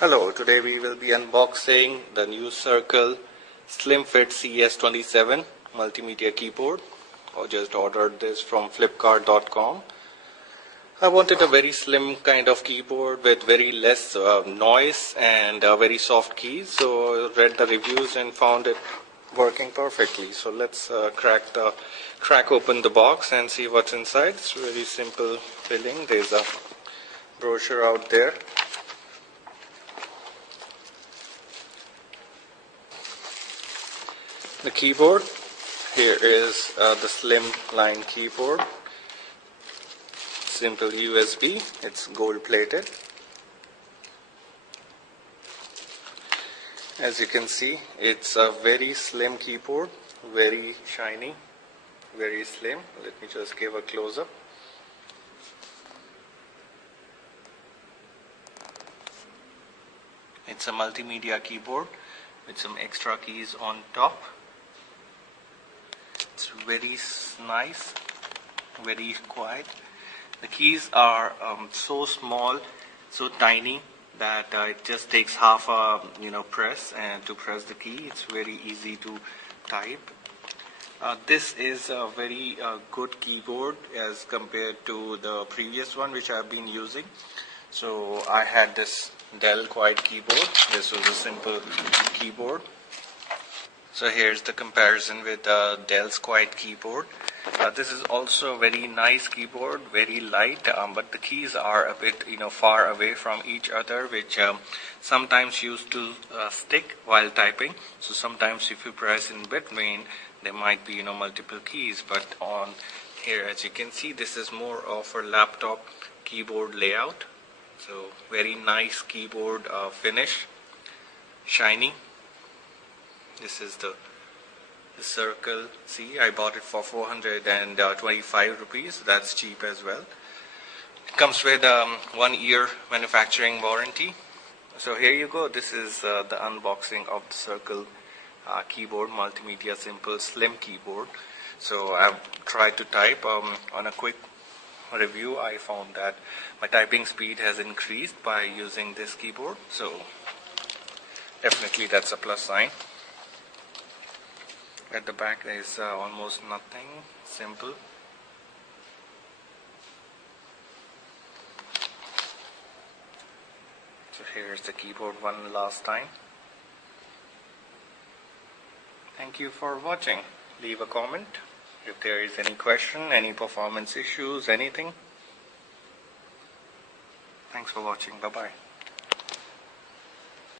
Hello, today we will be unboxing the new Circle Slim Fit CS27 multimedia keyboard. I just ordered this from flipkart.com. I wanted a very slim kind of keyboard with very less noise and very soft keys, so I read the reviews and found it working perfectly. So let's crack open the box and see what's inside. It's very simple filling. There's a brochure out there. The keyboard, here is the slim line keyboard, simple USB, it's gold plated. As you can see, it's a very slim keyboard, very shiny, very slim. Let me just give a close-up. It's a multimedia keyboard with some extra keys on top. It's very nice, very quiet. The keys are so small, so tiny that it just takes half a press and to press the key. It's very easy to type. This is a very good keyboard as compared to the previous one which I've been using. So I had this Dell Quiet keyboard. This was a simple keyboard. So here's the comparison with Dell's Quiet keyboard. This is also a very nice keyboard, very light, but the keys are a bit far away from each other, which sometimes used to stick while typing. So sometimes if you press in between, there might be multiple keys. But on here, as you can see, this is more of a laptop keyboard layout. So very nice keyboard finish, shiny. This is the Circle C. I bought it for 425 rupees. That's cheap as well. It comes with 1 year manufacturing warranty. So here you go. This is the unboxing of the Circle keyboard, multimedia simple slim keyboard. So I've tried to type. On a quick review, I found that my typing speed has increased by using this keyboard. So definitely that's a plus sign. At the back there is almost nothing, simple. So here's the keyboard one last time. Thank you for watching. Leave a comment if there is any question, any performance issues, anything. Thanks for watching. Bye bye.